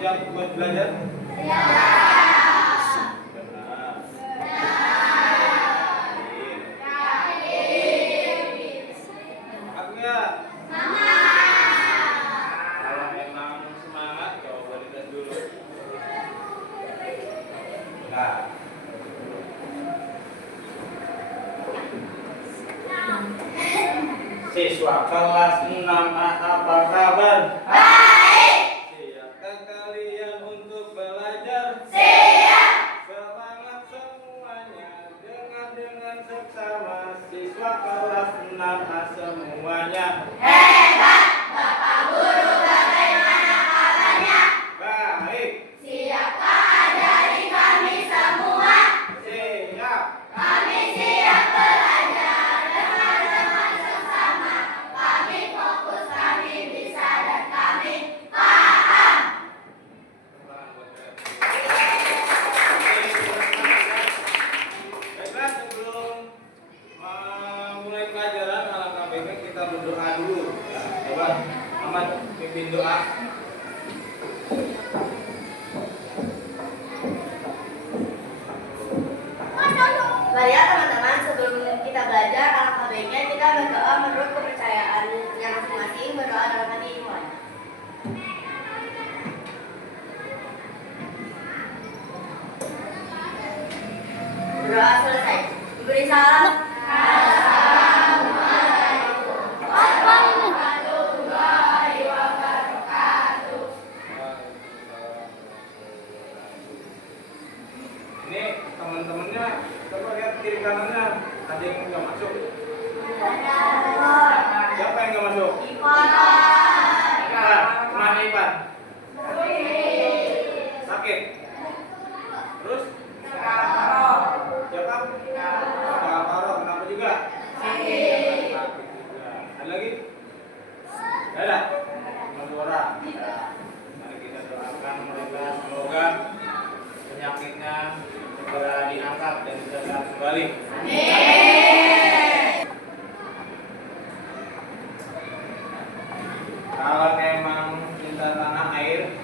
siap buat belajar? Ya. Benar. Semangat nggak? Kalau memang semangat, coba dites dulu. Nah. Siswa kelas 6A apa kabar? Baik. Siapkah kalian untuk belajar? Siap. Semangat semuanya, dengan seksama siswa kelas 6A semuanya. Hebat. Bapak Guru bagaimana kabarnya? Baik. Siapkah ajari kami semua? Siap. Kami siap belajar dengan sesama. Kami fokus, kami bisa dan kami paham. Baiklah, sebelum mulai pelajaran alangkah baiknya kita berdoa dulu. Ya, coba Ahmad pimpin doa. Mari ya teman-teman, sebelum kita belajar, alangkah baiknya kita berdoa menurut kepercayaan yang masing-masing. Berdoa dalam hati dimulai. Berdoa selesai. Beri salam. Ini teman-temannya, coba lihat kiri kanannya, ada yang nggak masuk. Siapa yang nggak masuk? Ipan. Kemana Ipan? Sakit. Terus? Siapa? Karo. Kenapa juga? Sakit juga. Ada lagi? Ada? Cuma 2 orang. Mari kita doakan mereka semoga penyakitnya segera diangkat dan bisa sehat kembali. Kalau emang cinta tanah air,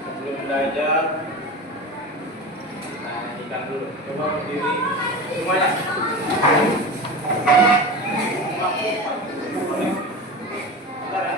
sebelum belajar kita nyanyikan dulu. Coba berdiri semuanya. Bentar ya.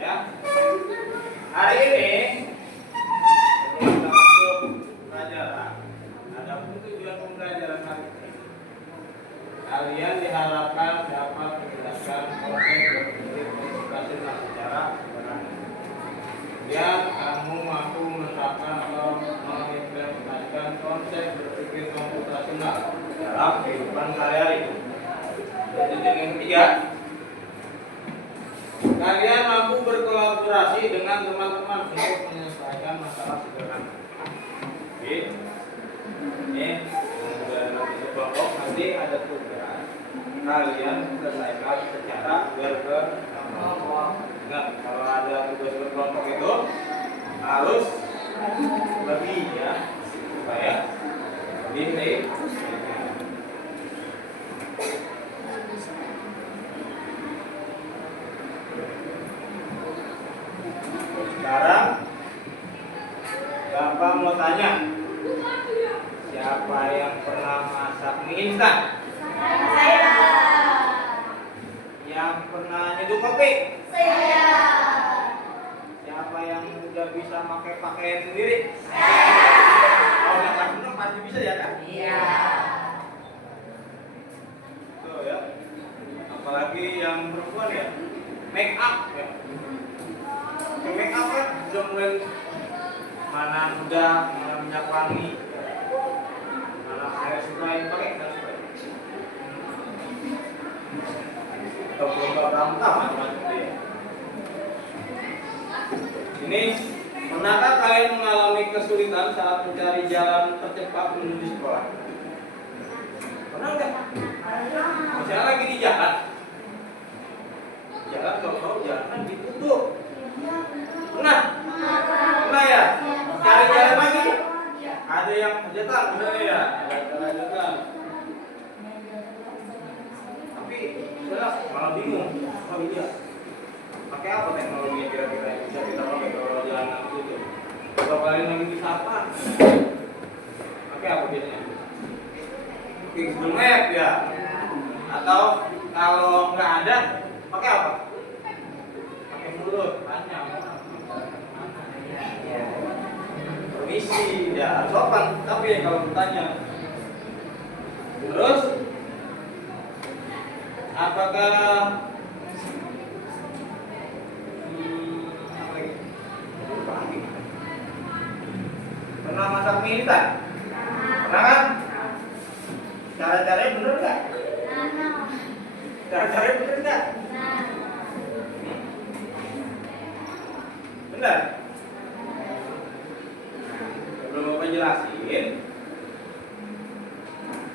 Ya. Hari ini sebelum kita masuk pelajaran, ada tujuan pembelajaran hari ini. Kalian diharapkan dapat menjelaskan konsep berpikir konsultasi secara sederhana. Biar kamu mampu menerapkan atau mengimplementasikan konsep berpikir komputasional dalam kehidupan sehari-hari. Dan titik yang ketiga, kalian mampu berkolaborasi dengan teman-teman untuk menyelesaikan masalah sederhana. Oke. Ini nanti kelompok nanti ada tugas. Kalian selesaikan secara berkelompok. Ingat, kalau ada tugas berkelompok itu harus lebih ya, supaya lebih baik. Sekarang Bapak mau tanya, siapa yang pernah masak mie instan? Saya. Yang pernah nyeduh kopi? Saya. Siapa yang udah bisa pakai pakaian sendiri? Saya. Kalau yang kan benar pasti bisa ya kan? Iya. Tuh ya. Apalagi yang perempuan ya, make up ya. Yang make up kan udah mulai mana udah mana minyak wangi, mana hairspray pakai hairspray. Atau pelembab rambut macam-macam ya. Ini, pernahkah kalian mengalami kesulitan saat mencari jalan tercepat menuju sekolah? Pernah nggak? Misalnya lagi di jalan, tahu jalan kan ditutup. Pernah? Pernah ya? Cari jalan lagi? Ada yang hajatan, misalnya ya, ada hajatan. Tapi saya malah bingung. Oh iya, pakai apa teknologi kira-kira yang bisa kita pakai kalau jalan itu? Kalau kalian lagi di apa? Pakai apa biasanya? Pakai Google Map ya? Atau kalau nggak ada, pakai apa? Pakai mulut, tanya mana? Permisi, ya sopan. Tapi kalau bertanya, terus apakah pernah masak mie instan? Pernah kan? Cara-caranya bener nggak? Cara-caranya bener nggak? Bener? Sebelum Bapak jelasin,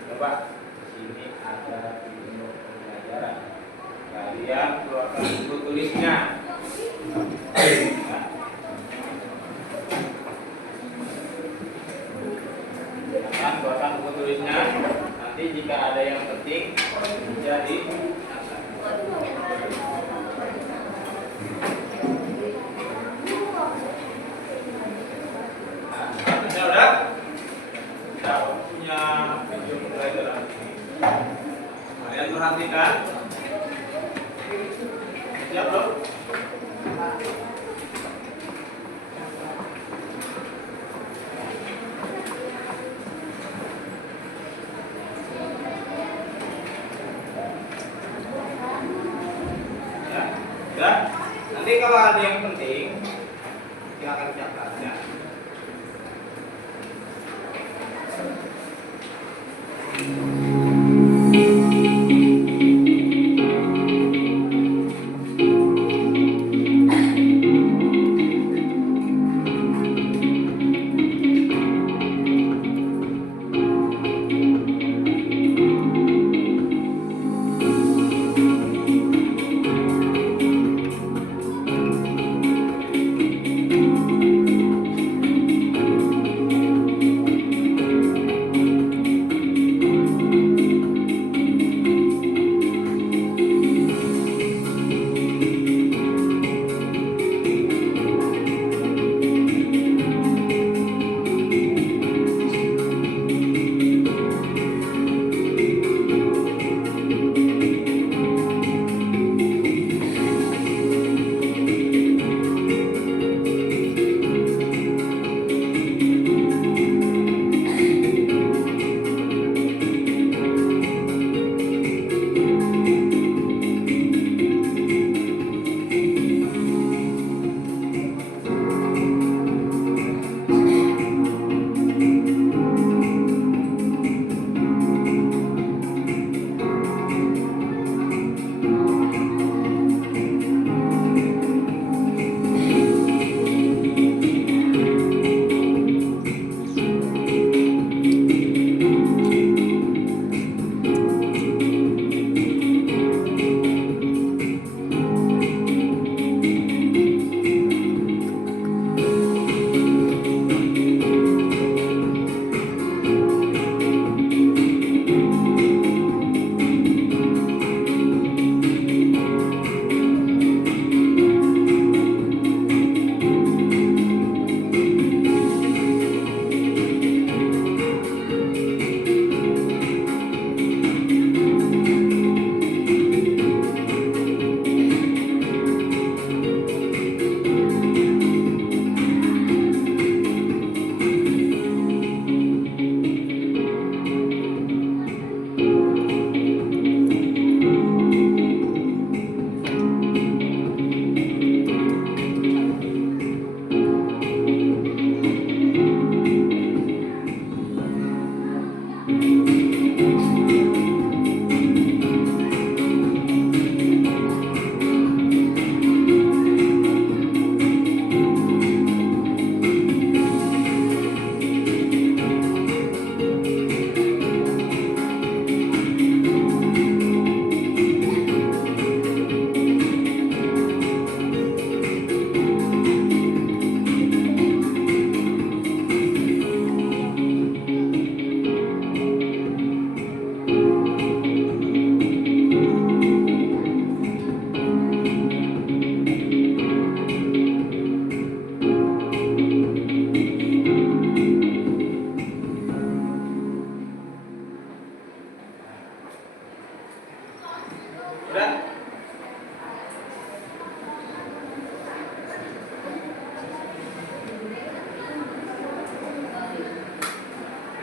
coba sini ada video pembelajaran. Kalian keluarkan buku tulisnya. Keluarkan buku tulisnya. Nanti jika ada yang penting jadi udah punya video pembelajaran ini. Kalian perhatikan. Siap belum? Ya, nanti kalau ada yang penting silakan catat ya.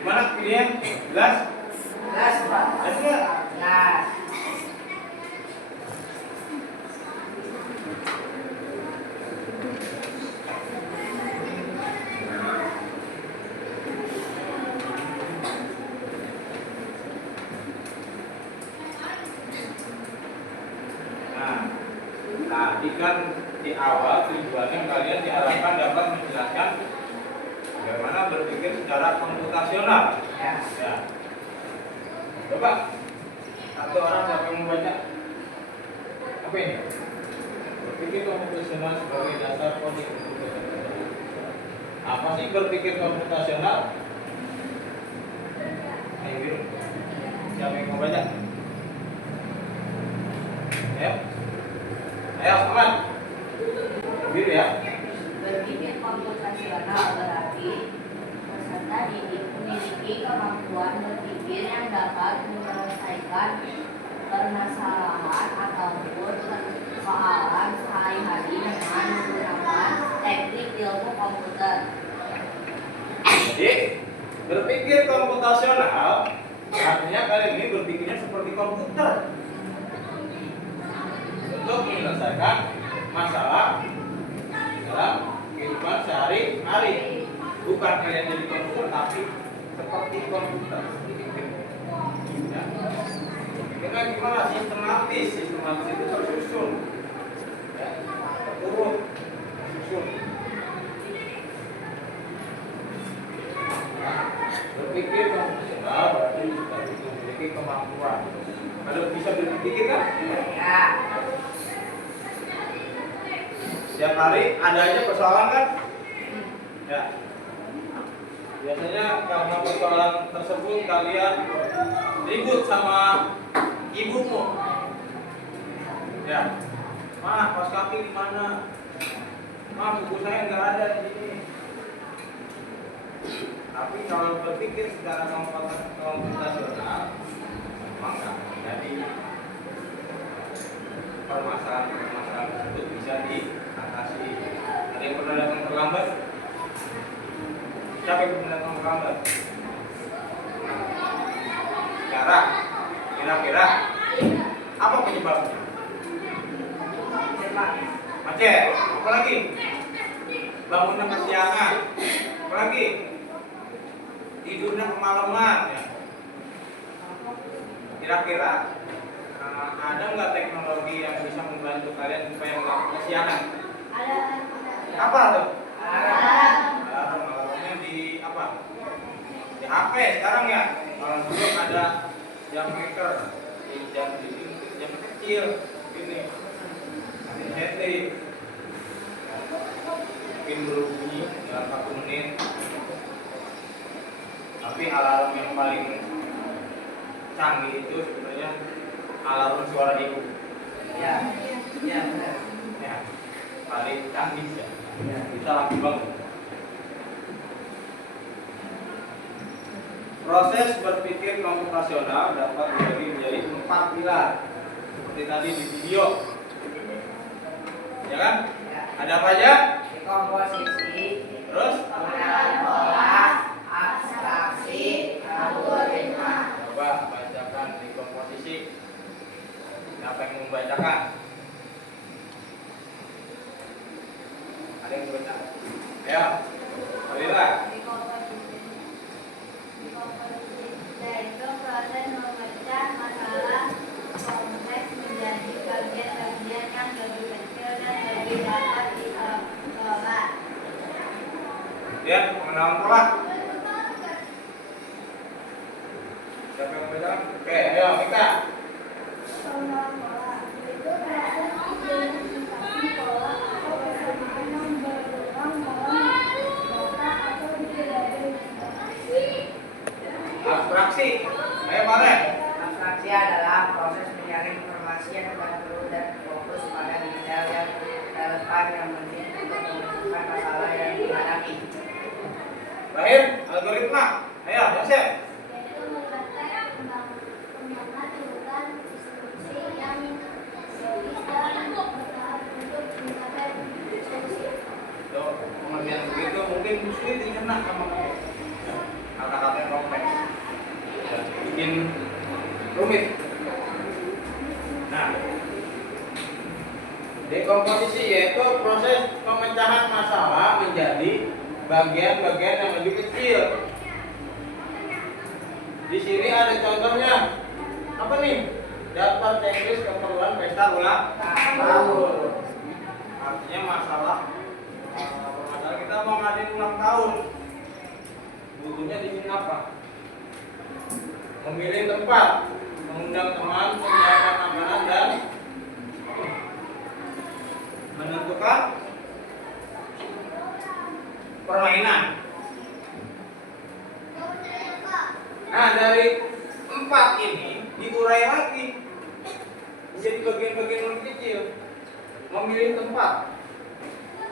Mana pilihnya? Gelas? Gelas, Pak. Gelas nggak? Gelas. Nah, tadi kan di awal tujuannya kalian diharapkan dapat menjelaskan bagaimana berpikir secara komputasional. Ya. Ya. Coba satu orang siapa yang membaca? Apa ini? Berpikir komputasional sebagai dasar coding. Apa sih berpikir komputasional? Ayo biru. Siapa yang membaca? Ya. Ayo, aman. Biru ya. Berpikir komputasional berarti peserta didik memiliki kemampuan berpikir yang dapat menyelesaikan permasalahan ataupun persoalan sehari-hari dengan menggunakan teknik ilmu komputer. Jadi berpikir komputasional artinya kalian ini berpikirnya seperti komputer untuk menyelesaikan masalah dalam kehidupan sehari-hari. Bukan kalian jadi komputer tapi seperti komputer. Ya. Berpikirnya gimana? Sistematis itu tersusun, ya, terurut, tersusun. Berpikir komputasional berarti kita memiliki kemampuan. Kalau bisa berpikir kan? Ya. Setiap hari ada aja persoalan kan? Ya. Biasanya karena persoalan tersebut kalian ribut sama ibumu. Ya. Ma, kaos kaki di mana? Ma, buku saya nggak ada di sini. Tapi kalau berpikir secara komputasional, maka jadi permasalahan tersebut bisa diatasi. Ada yang pernah datang terlambat? Siapa yang pernah datang terlambat? Kira-kira apa penyebabnya? Macet. Apa lagi? Bangunnya kesiangan. Apa lagi? Tidurnya kemalaman. Ya. Kira-kira ada nggak teknologi yang bisa membantu kalian supaya nggak kesiangan? Ada. Apa tuh? Alarm. Alarmnya di apa? Di HP sekarang ya. Kalau dulu ada jam maker, jam kecil, gini, nanti setting, mungkin berbunyi dalam 1 menit. Tapi alarm yang paling canggih itu sebenarnya alarm suara ibu. Ya. Ya, benar. Ya, paling canggih ya. Ya. Bisa langsung bangun. Proses berpikir komputasional dapat dibagi menjadi 4 pilar seperti tadi di video. Ya kan? Ya. Ada apa aja? Komposisi, Terus? pengenalan pola, abstraksi, algoritma. Coba bacakan di komposisi. Siapa yang membacakan? Ada yang membaca? Ayo, Alira. Yaitu proses memecah masalah kompleks menjadi bagian-bagian yang lebih kecil dan lebih dapat dikelola. Lihat pengenalan pola. Siapa yang membacakan? Oke, ayo Mika. Pengenalan pola itu proses identifikasi pola atau persamaan yang berulang dalam data atau di berbagai Abstraksi. Ayo Maren. Abstraksi adalah proses menyaring informasi yang baru dan fokus pada detail yang relevan yang penting untuk menyelesaikan masalah yang dihadapi. Terakhir, algoritma. Ayo, Yosef. yaitu membaca pengembangan urutan instruksi yang logis dan bertahap untuk mencapai solusi. Tuh, pengertian begitu mungkin sulit dicerna sama kamu. kata-katanya kompleks dan bikin rumit. Nah, dekomposisi yaitu proses pemecahan masalah menjadi bagian-bagian yang lebih kecil. Di sini ada contohnya. Apa nih? Daftar checklist keperluan pesta ulang tahun. Artinya masalah kita mau ngadain ulang tahun. Butuhnya di sini apa? Memilih tempat, mengundang teman, menyiapkan makanan dan menentukan permainan. Nah, dari 4 ini diurai lagi menjadi bagian-bagian lebih kecil. Memilih tempat,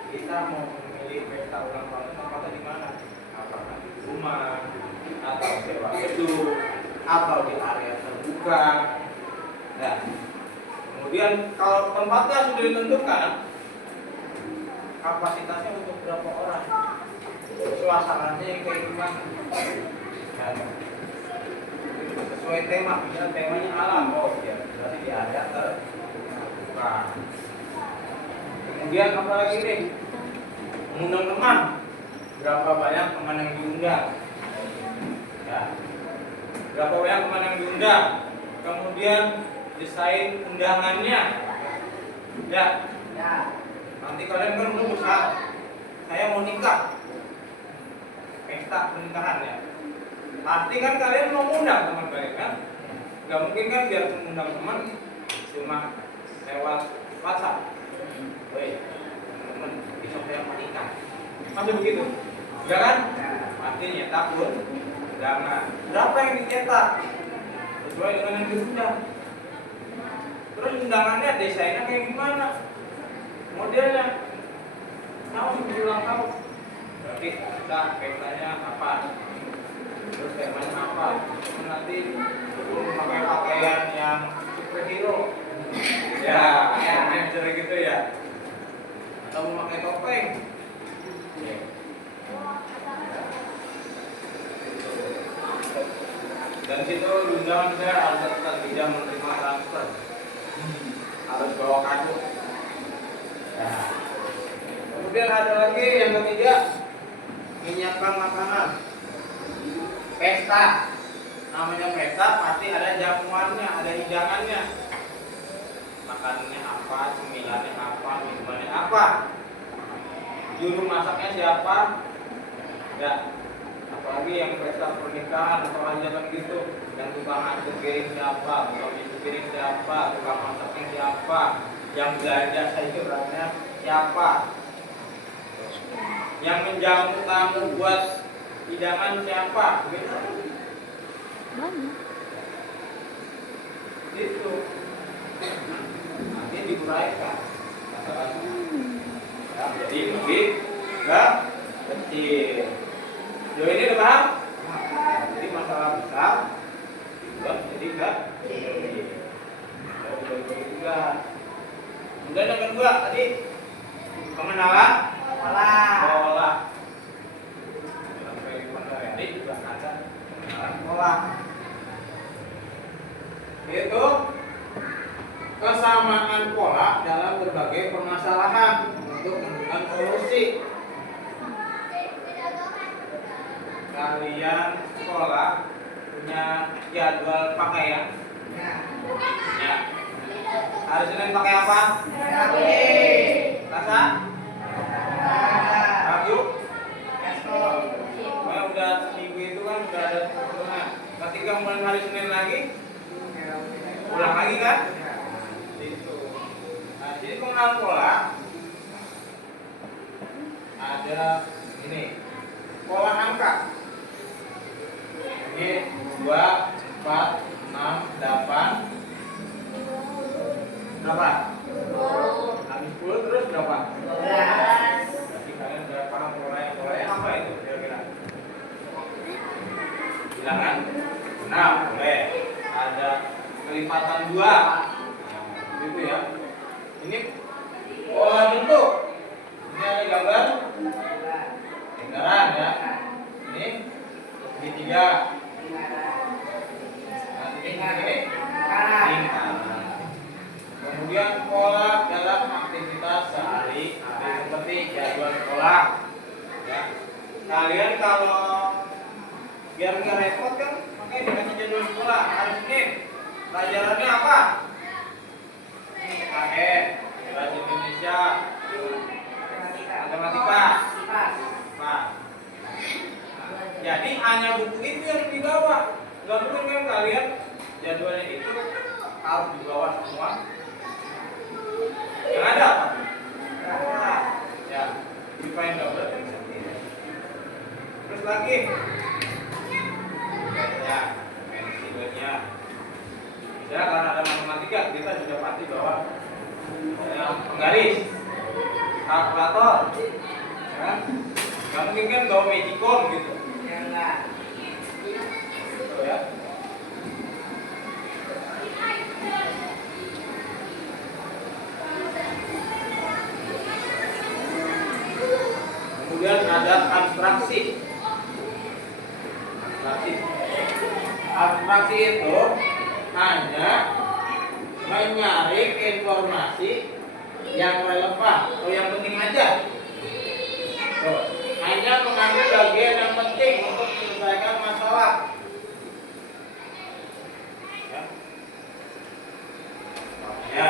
kita mau memilih pesta ulang tahun tempatnya di mana? Apakah di rumah, atau sewa gedung, atau di area terbuka? Nah, kemudian kalau tempatnya sudah ditentukan, kapasitasnya untuk berapa orang, suasananya yang kayak gimana? Nah, sesuai tema, misalnya temanya alam, oh ya berarti di area terbuka. Kemudian apa lagi nih? Mengundang teman, berapa banyak teman yang diundang? Ya, berapa banyak teman yang diundang? Kemudian desain undangannya. Ya, nanti kalian kan rumus kan? Saya mau nikah, pesta pernikahan ya. Pasti kan kalian mau undang teman kalian kan? Gak mungkin kan biar mengundang teman cuma lewat WhatsApp. Woi, teman besok saya mau nikah. Masih begitu? Ya kan? Pasti nyetak undangan. Berapa yang dicetak? Sesuai dengan yang diundang. Terus undangannya desainnya kayak gimana? Modelnya mau ulang tahun. Berarti kita pestanya apa? Terus temanya apa? Nanti pakai pakaian yang superhero. Ya, manajer gitu ya. Atau mau pakai topeng. Dan situ undangan saya harus tidak menerima transfer. Harus bawa kado. Nah, kemudian ada lagi yang ketiga, menyiapkan makanan. Pesta, namanya pesta pasti ada jamuannya, ada hidangannya. Makanannya apa, cemilannya apa, minumannya apa. Juru masaknya siapa? Ya, apalagi yang pesta pernikahan atau hajatan gitu, yang tukang aduk piring siapa, tukang cuci piring siapa, tukang masaknya siapa, yang belanja sayurannya siapa, yang menjamu tamu buat hidangan siapa, gitu. Itu nanti diuraikan ya, jadi lebih enggak kecil. Ini udah paham? Jadi masalah besar juga jadi enggak kecil. Juga. Kemudian yang kedua tadi pengenalan pola. Tadi juga ada pengenalan pola. Yaitu kesamaan pola dalam berbagai permasalahan untuk menemukan solusi. Kalian sekolah punya jadwal pakaian? Ya. Hari Senin pakai apa? Rasa? Rabu? Pokoknya udah seminggu itu kan udah ada pertemuan. Ketika mulai hari Senin lagi, ulang lagi kan? Itu. Nah, jadi pengenalan pola ada ini pola angka. Ini 2, 4, 6, 8. Berapa? Habis 10 terus berapa? 12. Berarti kalian sudah paham polanya apa itu kira-kira? Bilangan 6 boleh. Ada kelipatan 2. Nah, gitu ya. Ini pola bentuk. Ini ada gambaran ya. Ini segitiga Ya. Lingkaran. Lingkaran. Kemudian pola dalam aktivitas sehari-hari seperti jadwal sekolah. Ya. Kalian kalau biar nggak repot kan, makanya dikasih jadwal sekolah. Hari Senin pelajarannya apa? KN, bahasa Indonesia, matematika, Pak. Jadi hanya buku itu yang dibawa. Nggak mungkin kan kalian jadwalnya itu harus dibawa semua. Yang ada apa? Ya, dipain double. Terus lagi, ya, pensilnya. Ya, karena ada matematika kita sudah pasti bawa penggaris, kalkulator, ya kan? Nggak mungkin kan bawa magicom gitu. Ya enggak. Gitu ya. Kemudian ada abstraksi. Abstraksi itu hanya menyaring informasi yang relevan atau yang penting aja. Tuh, hanya mengambil bagian yang penting untuk menyelesaikan masalah. Ya. Ya.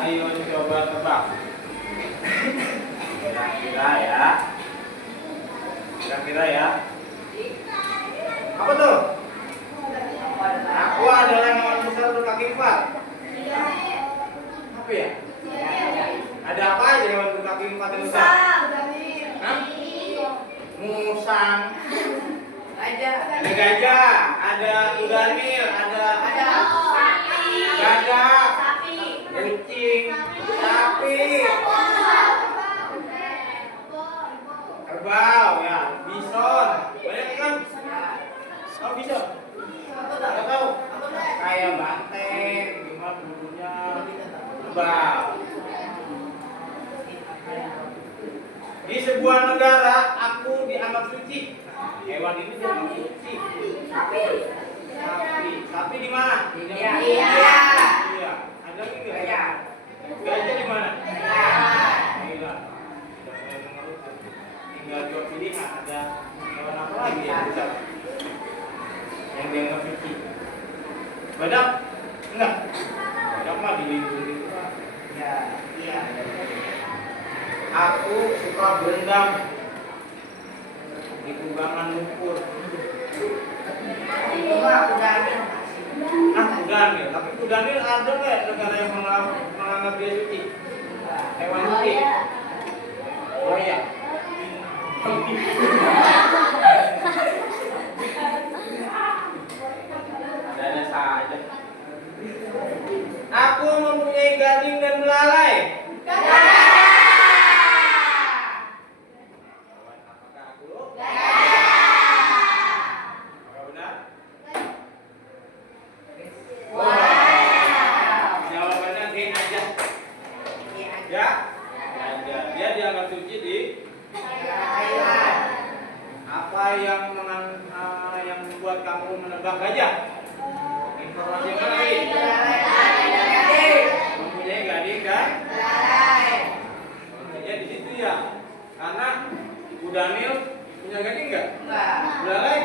Ayo coba tebak. Kira-kira ya. Kira-kira ya. Apa tuh? Aku adalah hewan besar berkaki 4. Apa ya? Ada apa aja hewan berkaki 4 yang besar? Hah? Musang. Ada gajah, ada udanil, ada gagak, kucing, sapi, kerbau, ya, bison. Banyak kan? Oh, bison. Nggak tahu. Kayak banteng, gimana bulunya? Kerbau. Di sebuah negara, aku dianggap suci. Hewan ini dianggap suci. Sapi di mana? Di India. Iya. Ada lagi nggak? Gajah di mana? Gila. Tinggal dua pilihan. Ada hewan apa lagi yang bisa? Yang dianggap suci. Badak? Enggak. Badak mah dilindungi. Iya. Aku suka berendam di kubangan lumpur. Kudanil. Tapi kudanil ada nggak negara yang menganggap dia suci? Hewan suci? Oh iya. Ada saja. Aku mempunyai gading dan belalai. Yang membuat kamu menebak gajah? Informasi apa lagi? Mempunyai gading kan? Maksudnya di situ ya. Karena kudanil punya gading nggak? Belalai?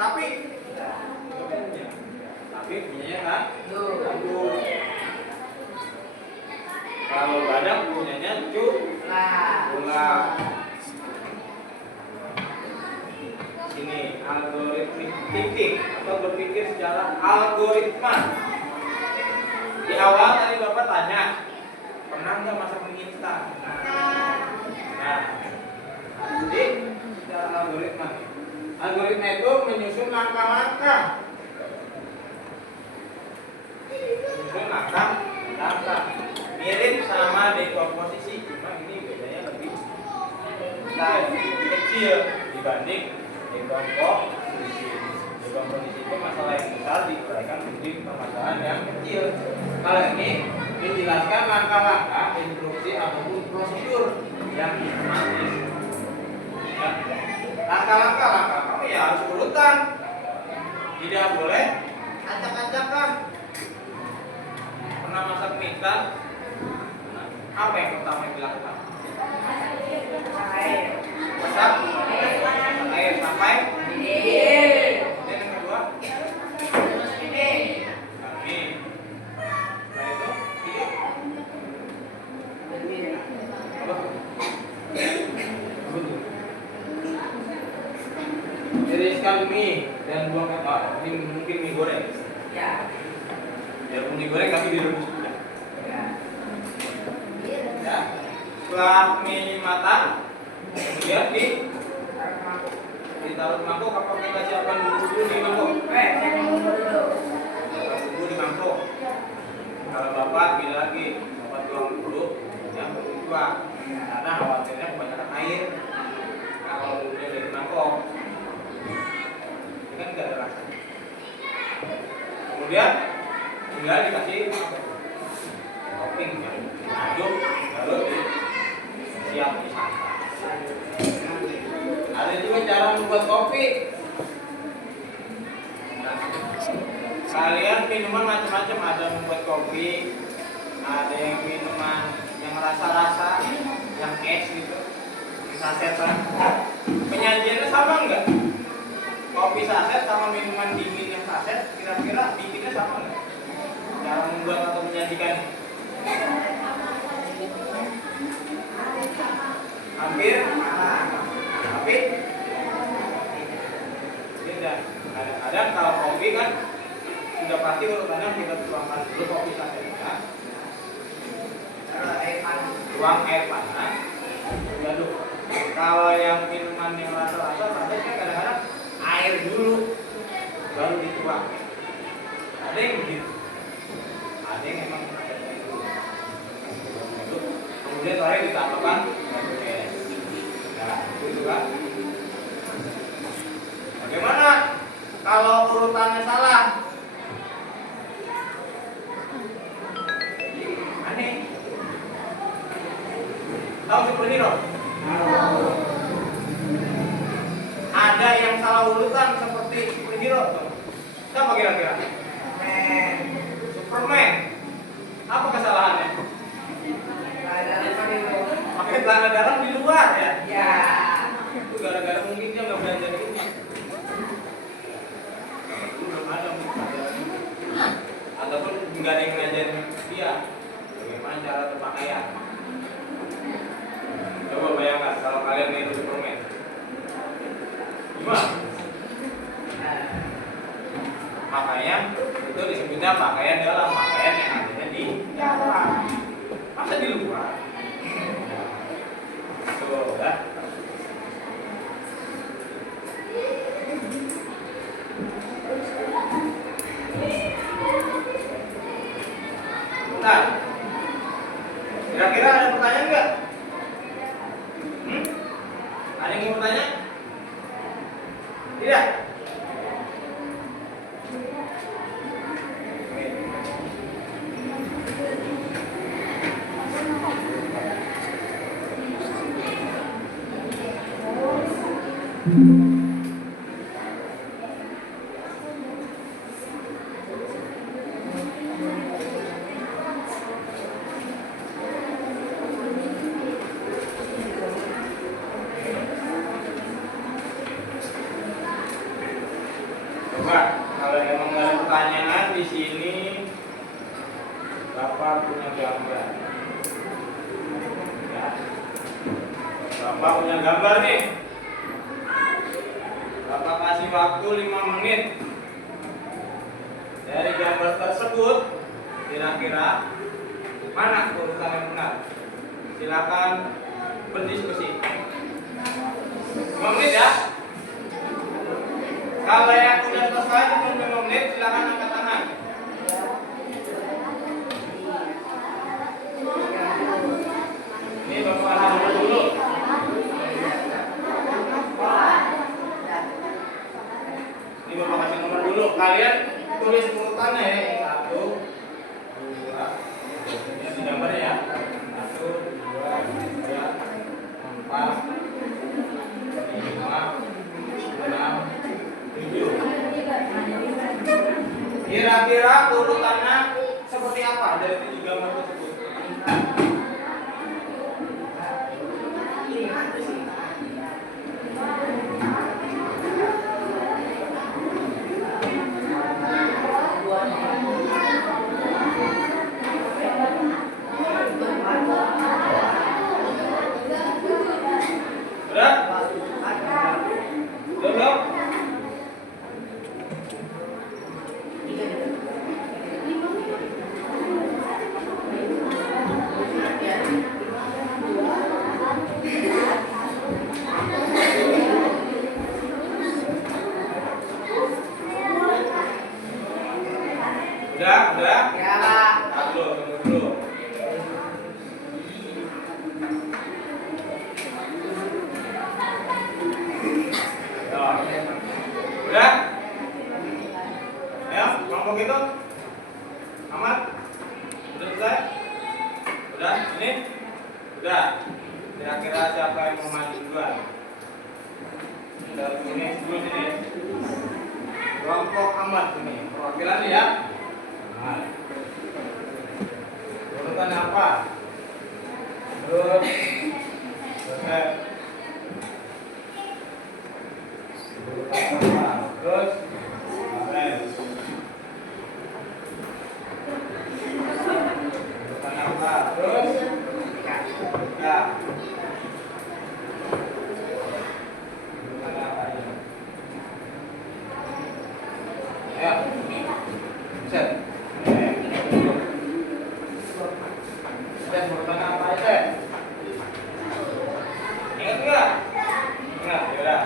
Sapi? Sapi punyanya kan? Tanduk. Kalau badak punyanya ular. Ini algoritmik thinking atau berpikir secara algoritma. Di awal tadi Bapak tanya, pernah nggak masak mie instan? Nah, jadi secara algoritma. Algoritma itu menyusun langkah-langkah. Mirip sama dekomposisi, cuma ini bedanya lebih kecil dibanding dekomposisi. Dekomposisi itu masalah yang besar diuraikan menjadi permasalahan yang kecil. Kalau ini menjelaskan langkah-langkah, instruksi ataupun prosedur yang yang sistematis. Ya. Langkah-langkah kamu ya harus urutan. Tidak boleh acak-acakan. Pernah masak mie instan? Apa yang pertama yang dilakukan? Air. Masak air sampai Mendidih. dan yang kedua Terus mendidih. kami. Setelah itu iya. Apa? Tiriskan mie dan buang ini mungkin mie goreng. Ya. Ya mie goreng tapi direbus juga. Ya. Ya. Setelah mie matang, kemudian ditaruh di mangkok. Apa kita siapkan bumbu di mangkok? Cek bumbu dulu. Siapkan bumbu di mangkok. Kalau bapak bila lagi bapak tuang dulu, ya berdua. Karena khawatirnya kebanyakan air. Nah kalau bumbunya dari mangkok, ini kan tidak ada rasa. Kemudian tinggal dikasih topping ya, aduk, lalu siap disantap. Ada juga cara membuat kopi. Nah, kalian minuman macam-macam, ada membuat kopi, ada yang minuman yang rasa-rasa, yang es gitu, di sasetan. Penyajiannya sama enggak? Kopi saset sama minuman dingin yang saset, kira-kira bikinnya sama enggak? Cara membuat atau menyajikannya? Hampir tapi beda. Kadang-kadang kalau kopi kan sudah pasti urutannya kita tuangkan dulu kopi sasetnya, tuang air panas, diaduk. Kalau yang minuman yang rasa-rasa sasetnya kadang-kadang air dulu baru dituang. Ada yang begitu, ada yang memang sasetnya dulu. Kemudian sore ditambahkan batu es. Nah, itu juga. Bagaimana kalau urutannya salah? Aneh. Tahu superhero? Ada yang salah urutan seperti superhero. Siapa kira-kira? Superman. Apa kesalahannya? Pakai celana dalam di luar ya? Ya. Itu gara-gara mungkin dia nggak belajar di rumah. Belum ada mungkin. Ataupun nggak ada yang ngajarin dia bagaimana cara berpakaian. Coba bayangkan kalau kalian niru Superman, gimana? Makanya itu disebutnya pakaian dalam, pakaian yang adanya di dalam. Masa di luar? Tuh, ya. Nah, kira-kira ada pertanyaan nggak? Ada yang mau bertanya? Tidak? Coba, kalau emang nggak ada pertanyaan di sini, Bapak punya gambar. Ya. Bapak punya gambar nih. Bapak kasih waktu 5 menit. Dari gambar tersebut, kira-kira mana urutan yang benar? Silakan berdiskusi. 5 menit ya. Kalau yang sudah selesai sebelum 5 menit, silakan angkat tangan. Ini Bapak kasih nomor dulu. Ini Bapak kasih nomor dulu. Kalian tulis urutannya ya. 1, 2, ini gambar ya. 1, 2, 3, Kira-kira urutannya seperti apa dari 7 gambar tersebut? Udah? Belum? Udah? Ya, Pak. Tunggu dulu. Udah? Ya, kelompok itu aman? Udah selesai? Udah? Ini? Udah. Kira-kira siapa yang mau maju duluan? Dari sini, dulu sini. Kelompok amat ini. Perwakilannya ya. Nah. Urutan apa? Terus. Terus bukan apa terus ya bukan apa ini ya set bukan apa set ingat nggak ingat ya udah.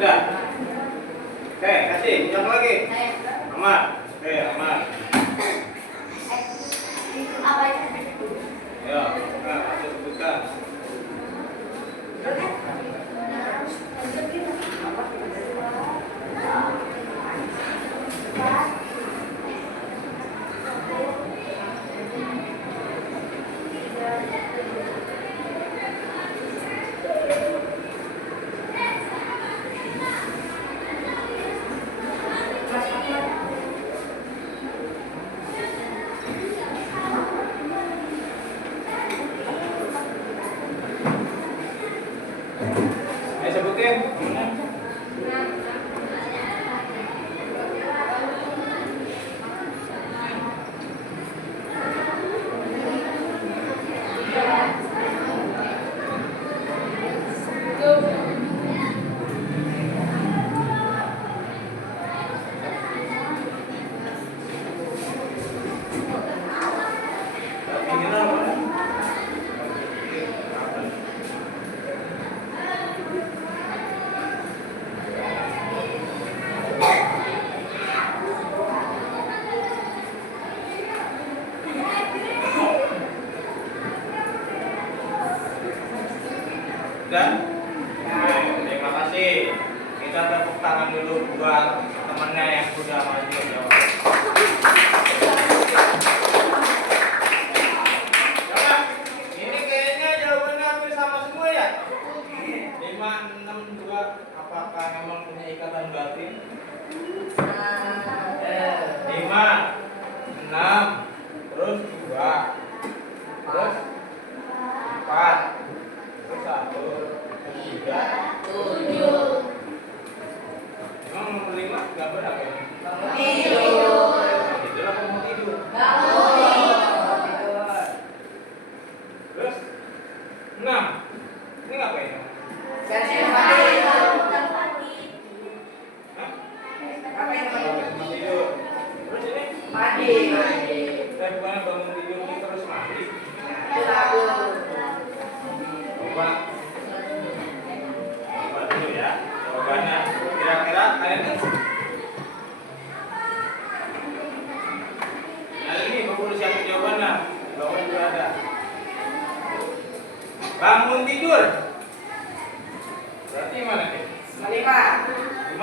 Udah. Oke, kasih. Yang lagi. Amat. Oke, amat. Ya, nah, kasih sebutkan. Ayo sebutin. Dan terima kasih. Kita tepuk tangan dulu buat temannya yang sudah maju jawab. Ini kayaknya jawabannya hampir sama semua ya. 5, 6, 2. Apakah memang punya ikatan batin? 5, 6, terus 2, terus 4. Terus 1, 3, 7. Emang nomor 5 gambar apa ini? Tidur. Tidur apa mau tidur? Terus 6. Ini ngapain? Hah? Mau tidur. Terus ini? Mandi. Saya bukannya bangun tidur ini terus mandi. Coba Bangun tidur. Berarti mana nih? 5.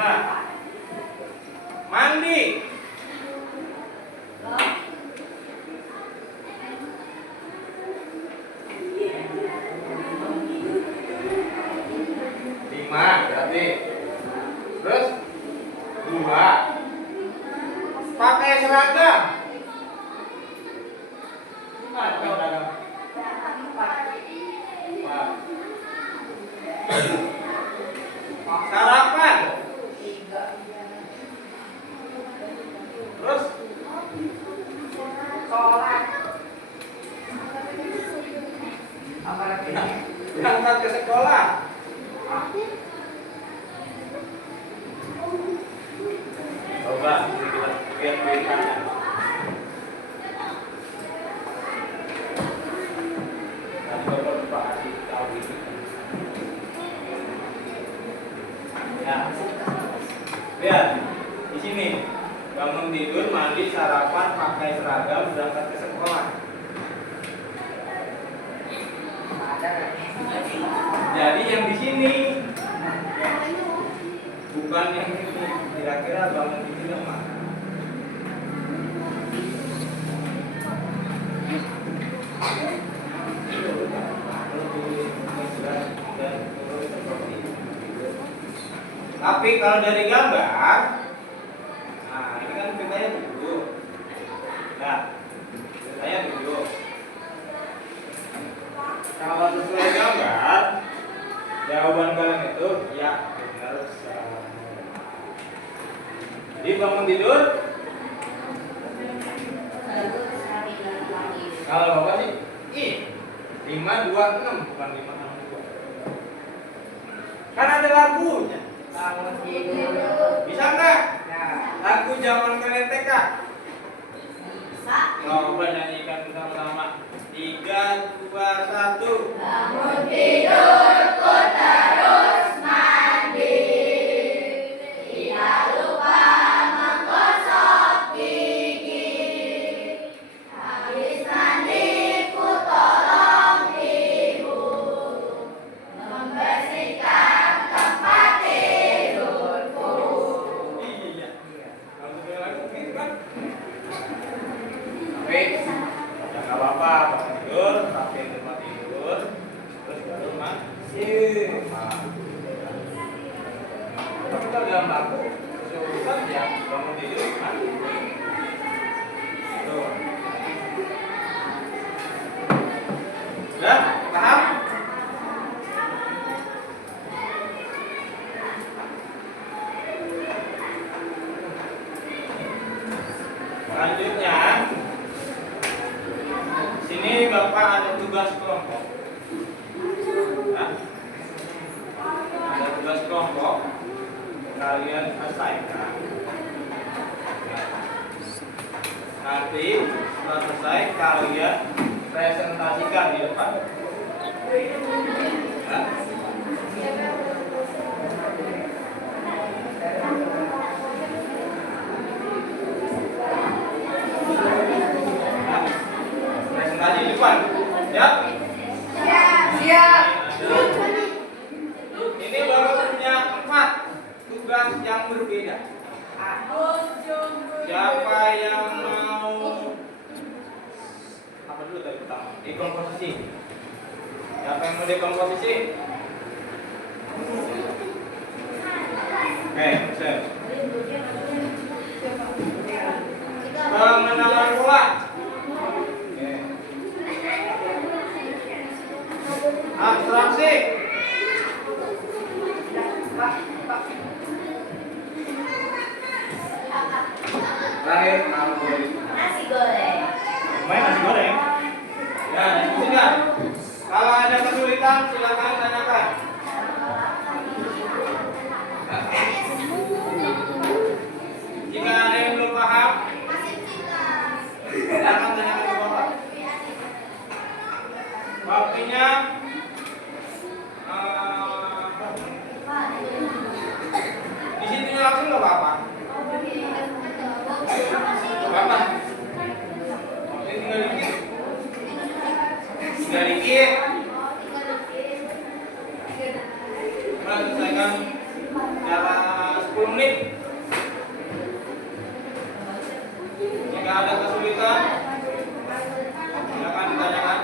Mandi. 5 berarti. Terus 2. Pakai seragam. Mana pakai seragam? 4. Sarapan. Terus Sholat. Apa lagi? berangkat ke sekolah. Coba kita lihat pilihannya. Tadi Bapak Pak Adi tahu ini. Ya. Lihat di sini. Bangun tidur, mandi, sarapan, pakai seragam, berangkat ke sekolah. Jadi yang di sini bukan yang ini. Kira-kira bangun tidur yang mana? Tapi kalau dari gambar, nah ini kan ceritanya duduk. Nah, ceritanya duduk. Kalau sesuai gambar, jawaban kalian itu ya benar semua. Jadi bangun tidur. Kalau Bapak sih, 5, 2, 6 bukan 5, 6, 2. Kan ada lagunya. Bangun tidur. Bisa nggak? Ya. Lagu zaman kalian TK. Bisa. Coba nyanyikan sama-sama. 3, 2, 1. Bangun tidurku terus mandi, tidak lupa menggosok gigi. Habis mandiku tolong ibu membersihkan tempat tidurku. Iya. Kalau sesuai lagu gitu kan. Tapi ya nggak apa-apa, bangun tidur, pakai tempat tidur, terus baru mandi. Tapi kalau dalam lagu, kesulitan ya bangun tidur mandi. Tuh. Udah, paham? Selanjutnya, sini Bapak ada tugas kelompok. Nah, ada tugas kelompok. Kalian selesaikan. Nanti setelah selesai kalian presentasikan di depan. Nah, presentasi di depan. Siap? Siap. Ini Bapak punya 4 tugas yang berbeda. Siapa yang mau apa dulu tadi pertama? Dekomposisi. Siapa yang mau dekomposisi? Oke, Chef. Pengenalan pola. Oke. Abstraksi. Terakhir, algoritma. Nasi goreng. Main nasi goreng. Ya, diskusikan. Kalau ada kesulitan, silakan tanyakan. Jika ada yang belum paham, silakan tanyakan ke Bapak. Waktunya di sini langsung nggak apa-apa. Apa? Waktunya tinggal dikit. Tinggal dikit. Jika ada kesulitan, silakan ditanyakan.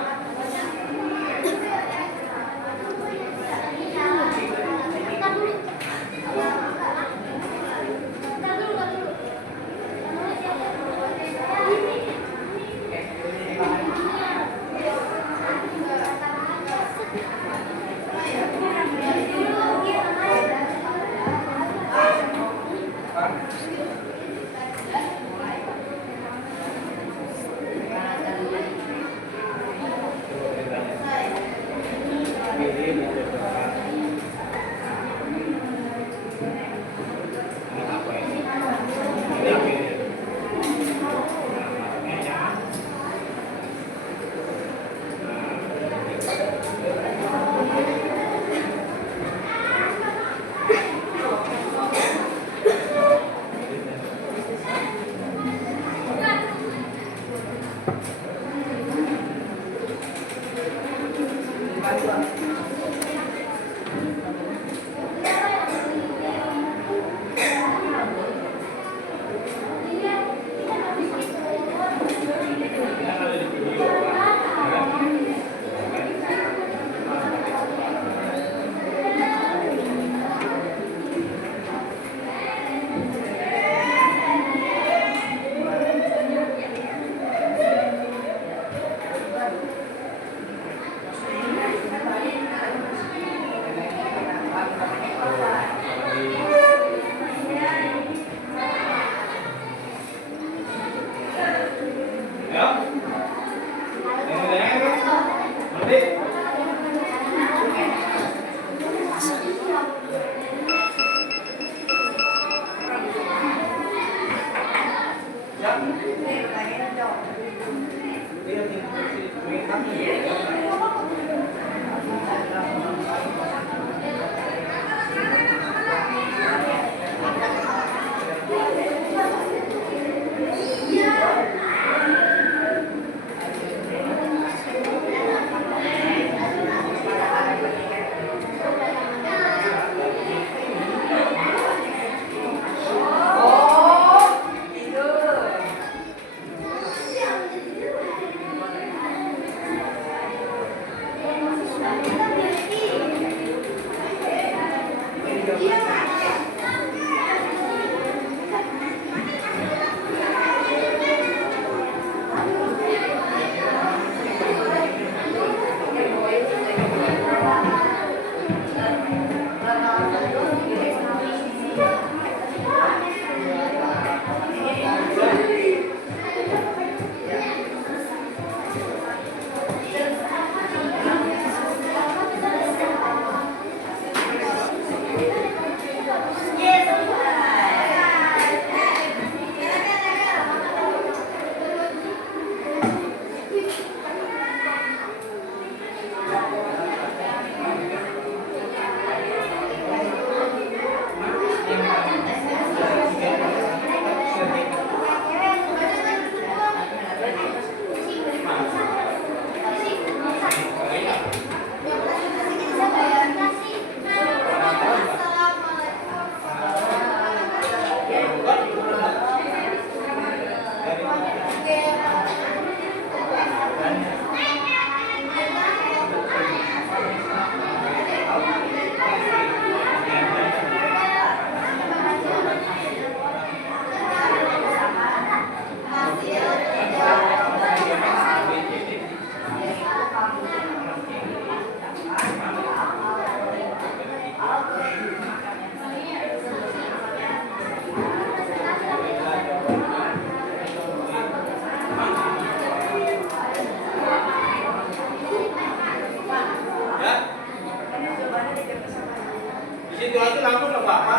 Di situ aja langsung nggak apa-apa.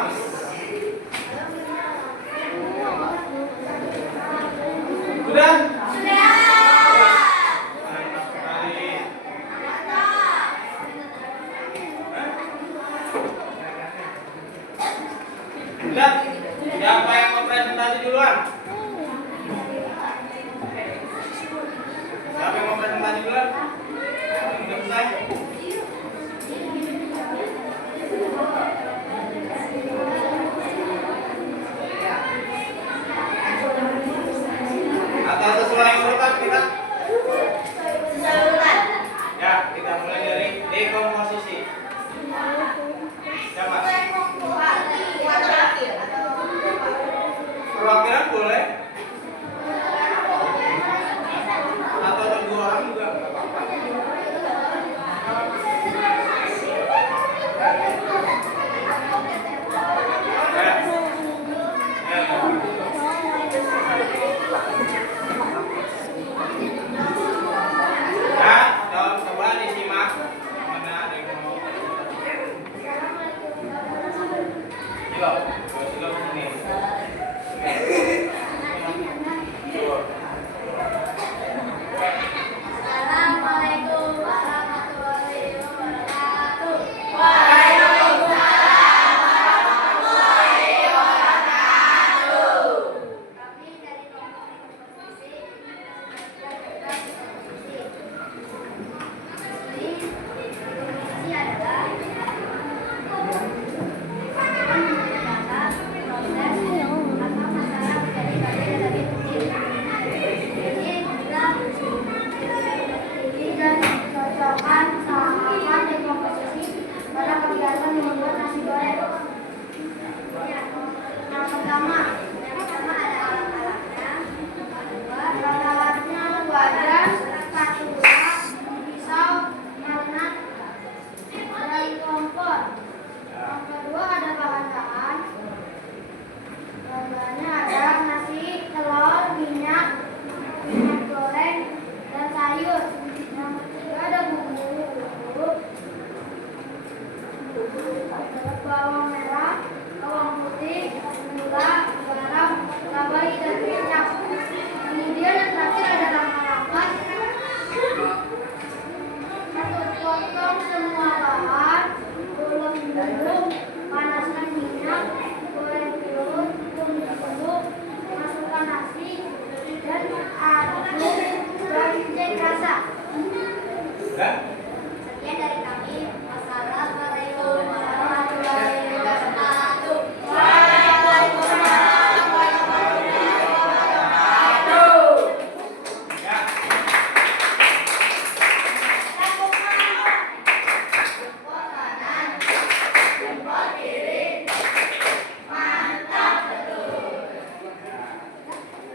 Sudah? Sudah? Siapa yang mau presentasi duluan? Siapa yang mau presentasi duluan? Sudah selesai?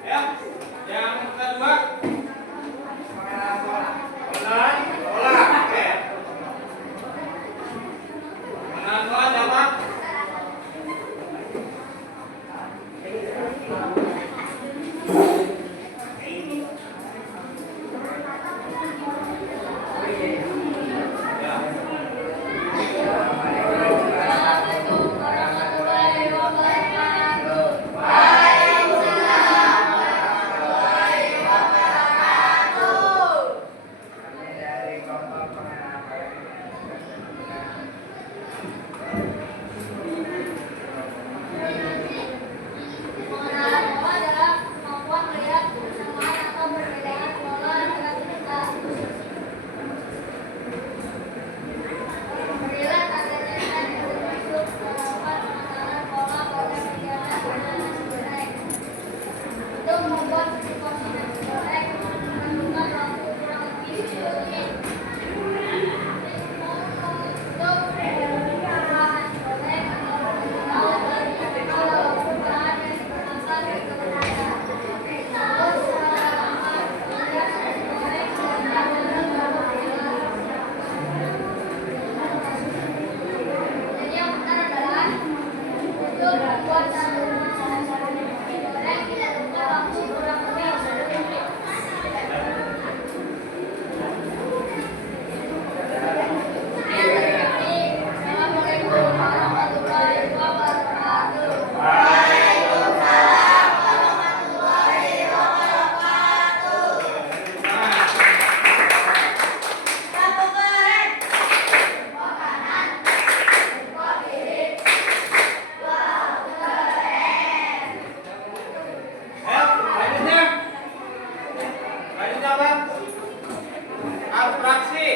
Ya. Yang kedua, Mengenal pola. mengenal pola. Oke. Mengenal pola siapa? Ya. Kami dari kelompok pengenal pola. Mengenal pola adalah kemampuan melihat kesamaan atau perbedaan pola antara kita. Melihat adanya tren yang termasuk melakukan pengenalan pola kegiatan dan nasi goreng. Untuk membuat situasi nasi goreng memerlukan waktu kurang lebih 10 menit. Untuk bahan goreng atau mengenal dan mengenal walaupun bahan yang digunakan itu berbeda. Terus pengalaman melihat nasi goreng dan jadi yang benar adalah untuk membuat satu nasi goreng tidak lupa waktu kurang lebih 10 menit. Assalamualaikum warahmatullahi wabarakatuh. Selanjutnya. Selanjutnya apa? Abstraksi.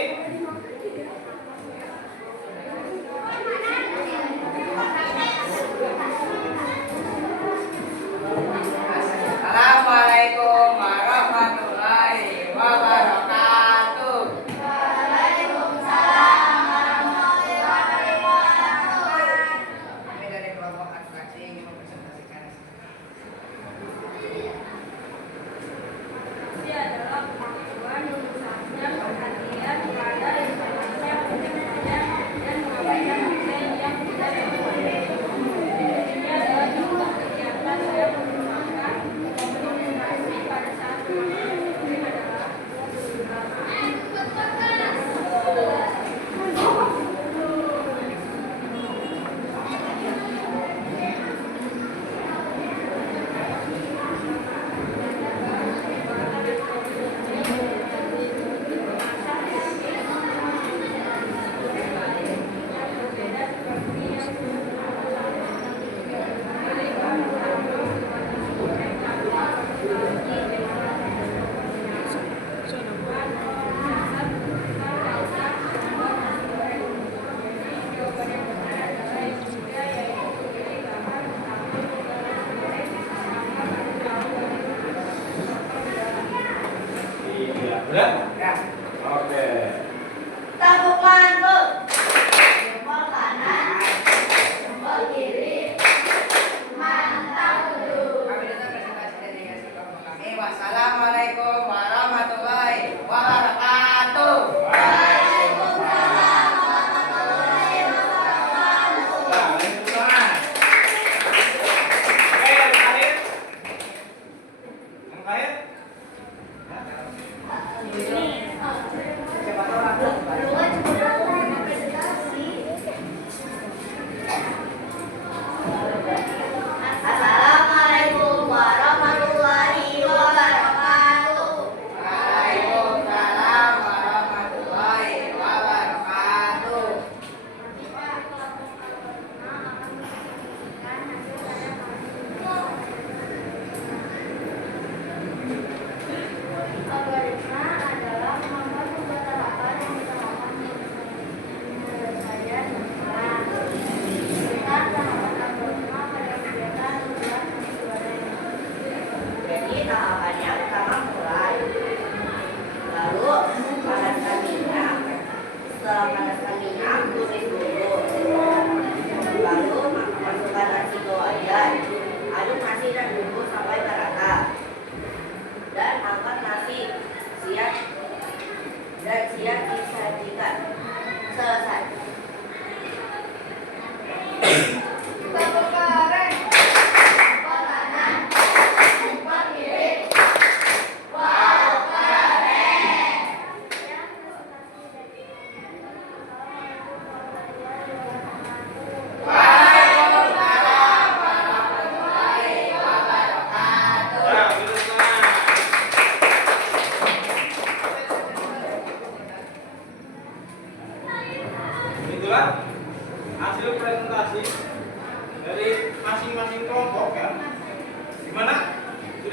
Assalamualaikum warahmatullahi wabarakatuh. Kami dari kelompok abstraksi ingin mempresentasikan. Ini adalah pengetahuan rumusnya perhatian pada informasi yang sebenarnya dan mengabaikan desain yang tidak sesuai. Ini adalah contoh kegiatan yang menggunakan komunikasi pada saat ini adalah Iya, udah? Ya. Oke. Tepuk mantu. Jempol kanan, jempol kiri. Mantap dulu. Kami datang presentasi dari kelompok kami. Wassalamualaikum warahmatullahi wabarakatuh. Nah, lanjut doa. Oke, yang terakhir. Yang terakhir. Siapa tahu aku Assalamualaikum warahmatullahi wabarakatuh. Waalaikumsalam warahmatullahi wabarakatuh. Algoritma adalah kemampuan pembuat harapan yang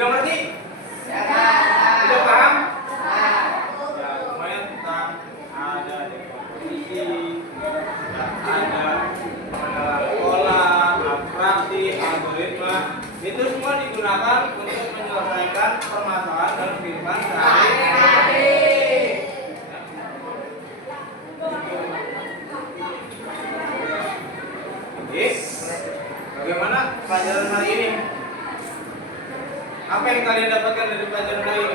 Udah ngerti? Udah paham? Ya, semuanya tentang ada dekomposisi, ada pengenalan pola, abstraksi, algoritma. Itu semua digunakan untuk menyelesaikan permasalahan dalam kehidupan sehari-hari. Oke, bagaimana pelajaran hari ini? Apa yang kalian dapatkan dari pelajaran hari ini?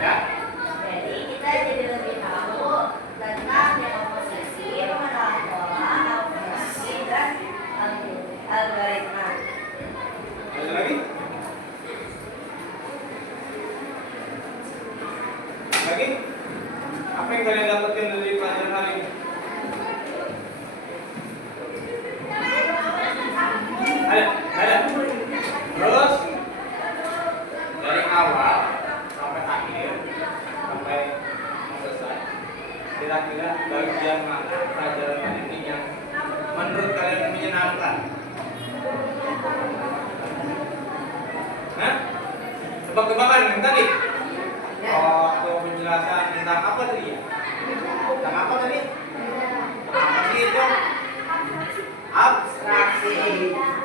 Ya, Jadi kita jadi lebih tahu tentang dekomposisi, pengenalan pola, abstraksi, dan algoritma. ada lagi? Lagi? Apa yang kalian dapatkan dari pelajaran hari ini? Ada. Terus dari awal sampai akhir sampai selesai. Kira-kira bagian mana pelajaran ini yang menurut kalian menyenangkan? Hah? Tebak-tebakan yang tadi? Waktu penjelasan tentang apa tadi ya? Tentang apa tadi? Apa sih itu? Abstraksi.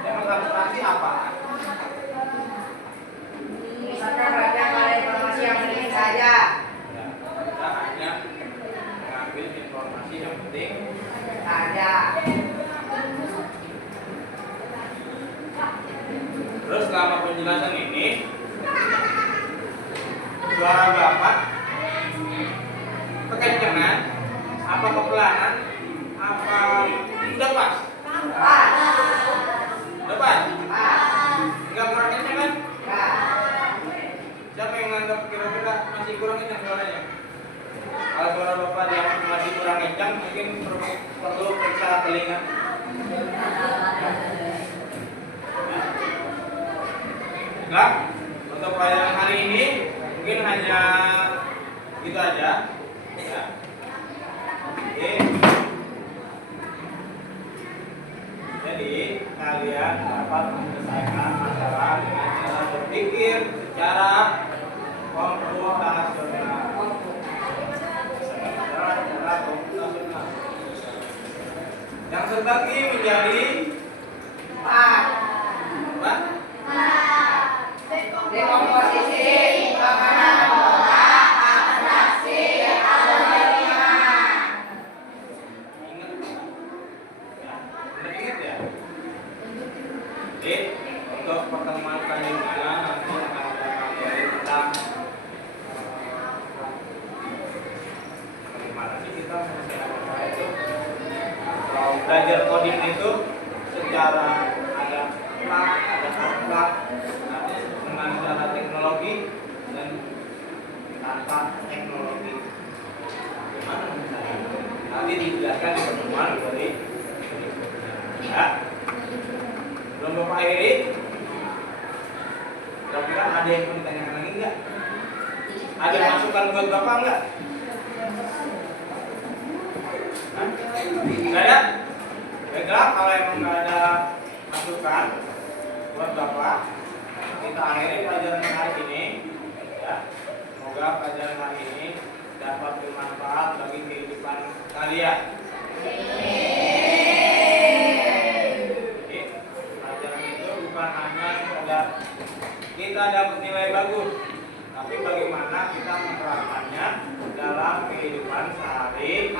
Emang abstraksi apa? Misalnya banyak pada informasi yang penting saja. Ya, kita hanya mengambil informasi yang penting. Saja. Terus selama penjelasan ini, suara Bapak kekencengan, apa kepelanan, apa udah pas? Udah pas? Enggak kurang kenceng kan? Siapa yang menganggap kira-kira masih kurang kencang suaranya? Kalau suara Bapak yang masih kurang kencang, mungkin perlu periksa telinga. Baiklah, untuk pelajaran hari ini mungkin hanya gitu aja. Ya. Oke. Jadi kalian dapat menyelesaikan masalah dengan cara berpikir secara komputasional. Secara komputasional. Yang terbagi menjadi apa? Dekomposisi, pengenalan pola, abstraksi, algoritma. Ingat ya? Ingat ya? Jadi untuk pertemuan kali ini nanti akan kita pelajari tentang bagaimana sih kita menyelesaikan itu. Kalau belajar coding itu secara ada plak, ada abstrak, dengan cara teknologi dan tanpa teknologi. Bagaimana misalnya? Nanti dijelaskan di pertemuan dari ya. Belum Bapak akhiri. Kira-kira ada yang mau ditanyakan lagi enggak? Ada masukan buat Bapak enggak? Enggak ada? Baiklah, kalau emang enggak ada masukan buat Bapak, kita akhiri pelajaran hari ini ya. Semoga pelajaran hari ini dapat bermanfaat bagi kehidupan kalian. Jadi, pelajaran itu bukan hanya sekedar kita dapat nilai bagus, tapi bagaimana kita menerapkannya dalam kehidupan sehari-hari.